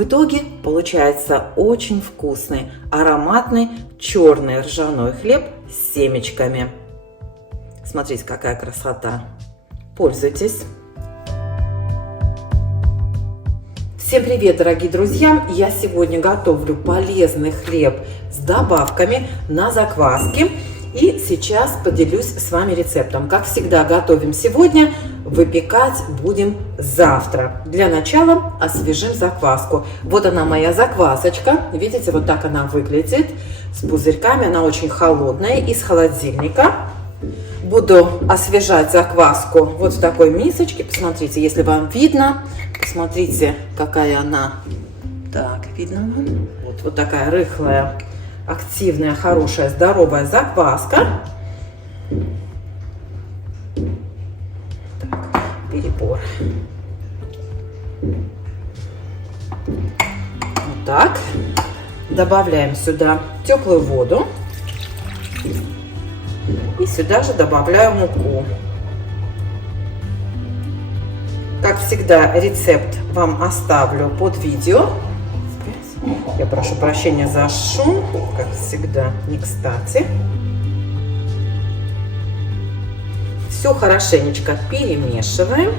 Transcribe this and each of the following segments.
В итоге получается очень вкусный, ароматный черный ржаной хлеб с семечками. Смотрите, какая красота! Пользуйтесь! Всем привет, дорогие друзья! Я сегодня готовлю полезный хлеб с добавками на закваске. И сейчас поделюсь с вами рецептом. Как всегда, готовим сегодня, выпекать будем завтра. Для начала освежим закваску. Вот она, моя заквасочка. Видите, вот так она выглядит. С пузырьками, она очень холодная, из холодильника. Буду освежать закваску вот в такой мисочке. Посмотрите, если вам видно. Посмотрите, какая она. Так, видно вам? Вот такая рыхлая, активная, хорошая, здоровая закваска. Так, перебор. Вот так. Добавляем сюда теплую воду. И сюда же добавляю муку. Как всегда, рецепт вам оставлю под видео. Я прошу прощения за шум, как всегда, не кстати. Все хорошенечко перемешиваем.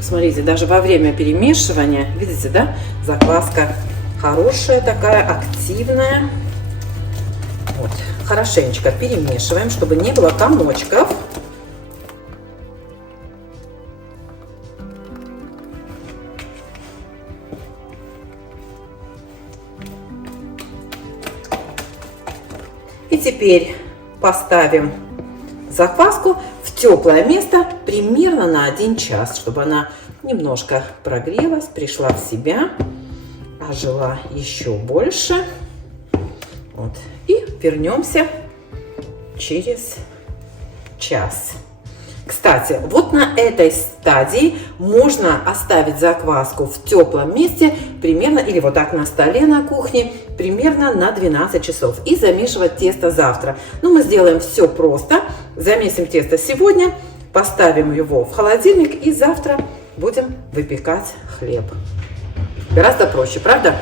Смотрите, даже во время перемешивания, видите, да, закваска хорошая такая, активная. Вот, хорошенечко перемешиваем, чтобы не было комочков. И теперь поставим закваску в теплое место примерно на 1 час, чтобы она немножко прогрелась, пришла в себя, ожила еще больше. Вот. И вернемся через час. Кстати, вот на этой стадии можно оставить закваску в теплом месте примерно, или вот так на столе на кухне, примерно на 12 часов. И замешивать тесто завтра. Но мы сделаем все просто. Замесим тесто сегодня, поставим его в холодильник и завтра будем выпекать хлеб. Гораздо проще, правда?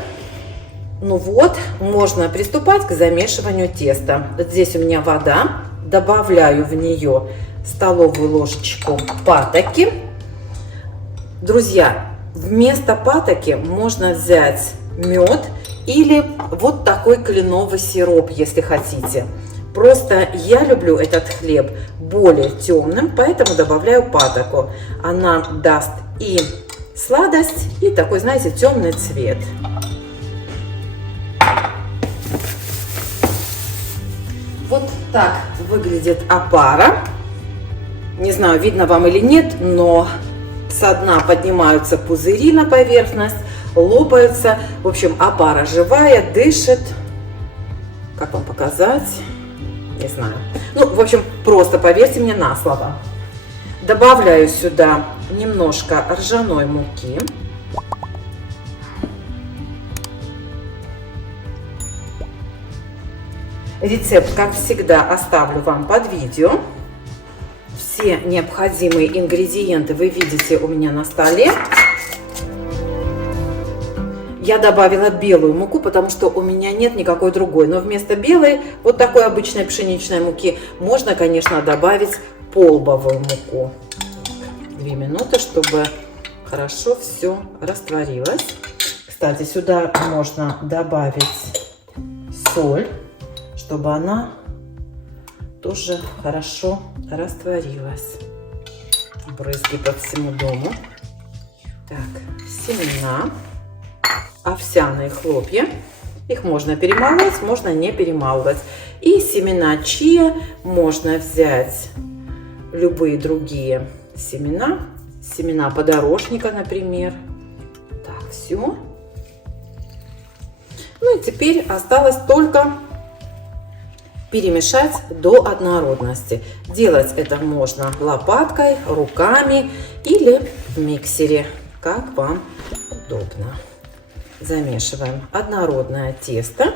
Ну вот, можно приступать к замешиванию теста. Здесь у меня вода. Добавляю в нее столовую ложечку патоки. Друзья, вместо патоки можно взять мед или вот такой кленовый сироп, если хотите. Просто я люблю этот хлеб более темным, поэтому добавляю патоку. Она даст и сладость, и такой, знаете, темный цвет. Вот так выглядит опара. Не знаю, видно вам или нет, но со дна поднимаются пузыри на поверхность, лопаются. В общем, опара живая, дышит. Как вам показать? Не знаю. Ну, в общем, просто поверьте мне на слово. Добавляю сюда немножко ржаной муки. Рецепт, как всегда, оставлю вам под видео. Все необходимые ингредиенты вы видите у меня на столе. Я добавила белую муку, потому что у меня нет никакой другой. Но вместо белой, вот такой обычной пшеничной муки, можно, конечно, добавить полбовую муку. 2 минуты, чтобы хорошо все растворилось. Кстати, сюда можно добавить соль, чтобы она тоже хорошо растворилась. Брызги по всему дому. Так, семена, овсяные хлопья. Их можно перемалывать, можно не перемалывать. И семена чиа, можно взять любые другие семена. Семена подорожника, например. Так, все. Ну и теперь осталось только перемешать до однородности. Делать это можно лопаткой, руками или в миксере, как вам удобно. Замешиваем однородное тесто.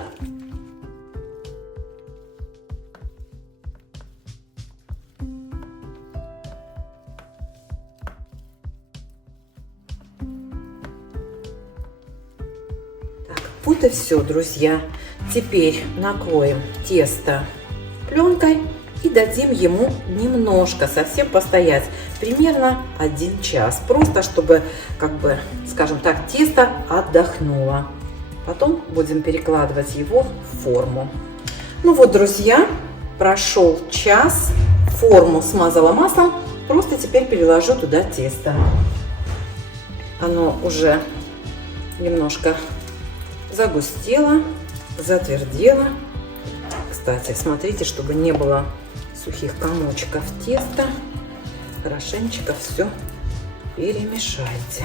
Вот и все, друзья. Теперь накроем тесто пленкой и дадим ему немножко совсем постоять, примерно 1 час, просто чтобы, скажем так, тесто отдохнуло. Потом будем перекладывать его в форму. Ну вот, друзья, прошел час, форму смазала маслом, просто теперь переложу туда тесто. Оно уже немножко загустело, затвердело. Кстати, смотрите, чтобы не было сухих комочков теста, хорошенечко все перемешайте.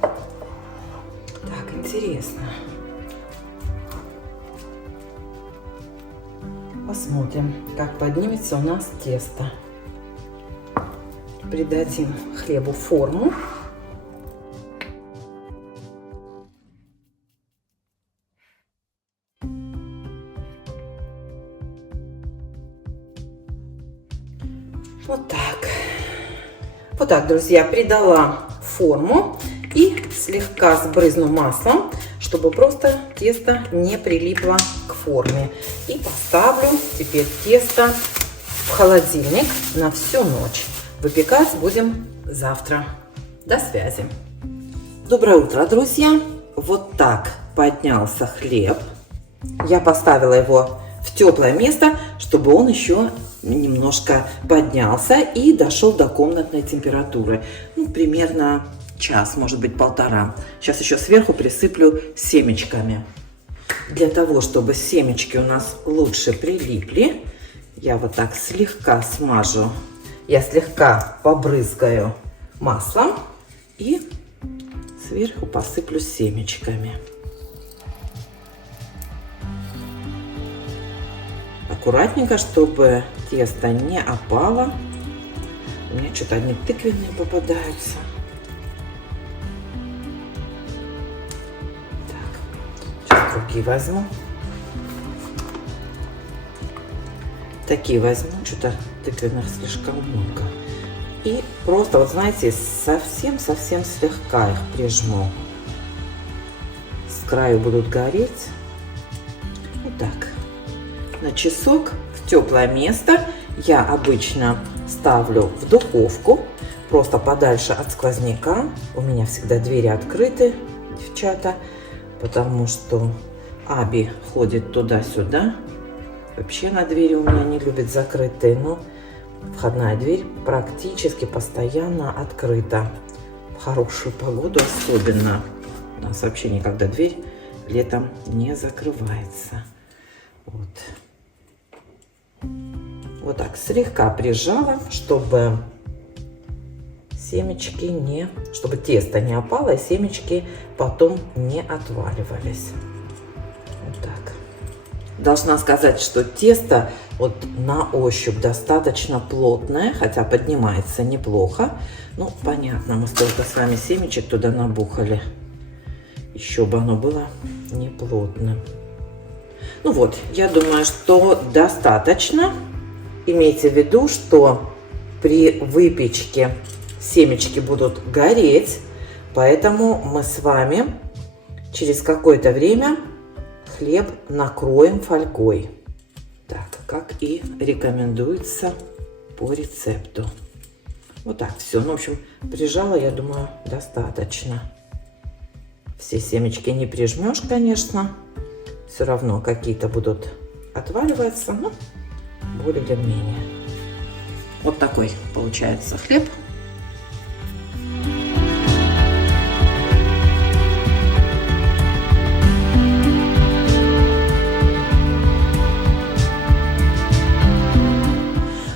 Так, интересно. Посмотрим, как поднимется у нас тесто. Придадим хлебу форму. Вот так. Вот так, друзья, придала форму и слегка сбрызну маслом, чтобы просто тесто не прилипло к форме. И поставлю теперь тесто в холодильник на всю ночь. Выпекать будем завтра. До связи. Доброе утро, друзья. Вот так поднялся хлеб. Я поставила его в теплое место, чтобы он еще немножко поднялся и дошел до комнатной температуры. Ну, примерно час, может быть, 1,5. Сейчас еще сверху присыплю семечками. Для того, чтобы семечки у нас лучше прилипли, я вот так слегка смажу. Я слегка побрызгаю маслом и сверху посыплю семечками. Аккуратненько, чтобы тесто не опало. У меня что-то одни тыквенные попадаются. Так, сейчас другие возьму. Такие возьму, что-то тыквенных слишком много. И просто, вот знаете, совсем слегка их прижму. С краю будут гореть. Вот так. На часок в теплое место. Я обычно ставлю в духовку, просто подальше от сквозняка. У меня всегда двери открыты, девчата, потому что Аби ходит туда-сюда. Вообще на двери у меня не любит закрытые, но входная дверь практически постоянно открыта. В хорошую погоду особенно. У нас вообще никогда дверь летом не закрывается. Вот так слегка прижала, чтобы семечки чтобы тесто не опало и семечки потом не отваливались. Вот так. Должна сказать, что тесто вот на ощупь достаточно плотное, хотя поднимается неплохо. Ну, понятно, мы столько с вами семечек туда набухали. Еще бы оно было неплотным. Ну вот, я думаю, что достаточно. Имейте в виду, что при выпечке семечки будут гореть, поэтому мы с вами через какое-то время хлеб накроем фольгой, так как и рекомендуется по рецепту. Вот так все. Ну, в общем, прижала, я думаю, достаточно. Все семечки не прижмешь, конечно. Все равно какие-то будут отваливаться, но более-менее. Вот такой получается хлеб.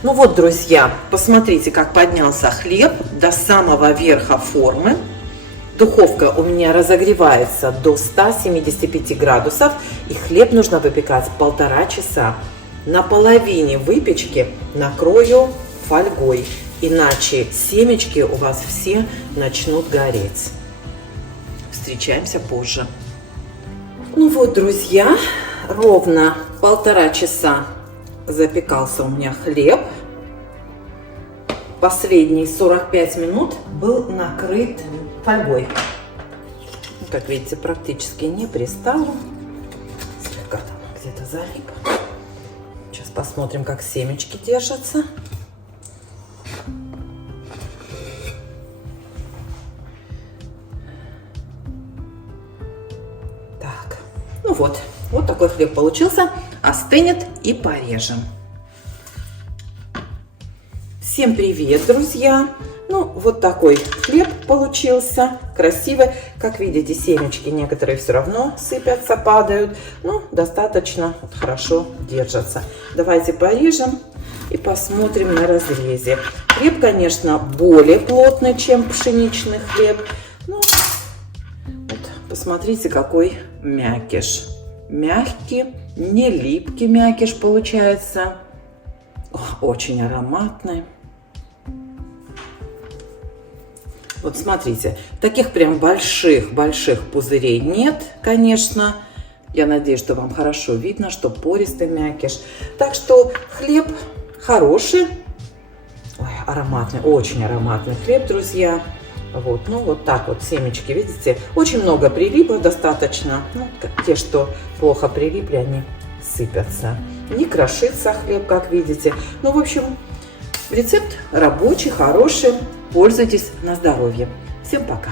Ну вот, друзья, посмотрите, как поднялся хлеб до самого верха формы. Духовка у меня разогревается до 175 градусов, и хлеб нужно выпекать 1,5 часа. На половине выпечки накрою фольгой, иначе семечки у вас все начнут гореть. Встречаемся позже. Ну вот, друзья, ровно 1,5 часа запекался у меня хлеб. Последние 45 минут был накрыт фольгой. как видите, практически не пристало. Слегка там где-то залип. Сейчас посмотрим, как семечки держатся. Так, ну вот такой хлеб получился. Остынет и порежем. Всем привет, друзья! Ну, вот такой хлеб получился, красивый. Как видите, семечки некоторые все равно сыпятся, падают. Ну, достаточно хорошо держатся. Давайте порежем и посмотрим на разрезе. Хлеб, конечно, более плотный, чем пшеничный хлеб. Ну, вот, посмотрите, какой мякиш. Мягкий, не липкий мякиш получается. Очень ароматный. Вот смотрите, таких прям больших пузырей нет, конечно. Я надеюсь, что вам хорошо видно, что пористый мякиш. Так что хлеб хороший. Ой, ароматный, очень ароматный хлеб, друзья. Вот, ну вот так вот семечки, видите, очень много прилипов достаточно. Ну, те, что плохо прилипли, они сыпятся. Не крошится хлеб, как видите. Ну, в общем, рецепт рабочий, хороший. Пользуйтесь на здоровье. Всем пока!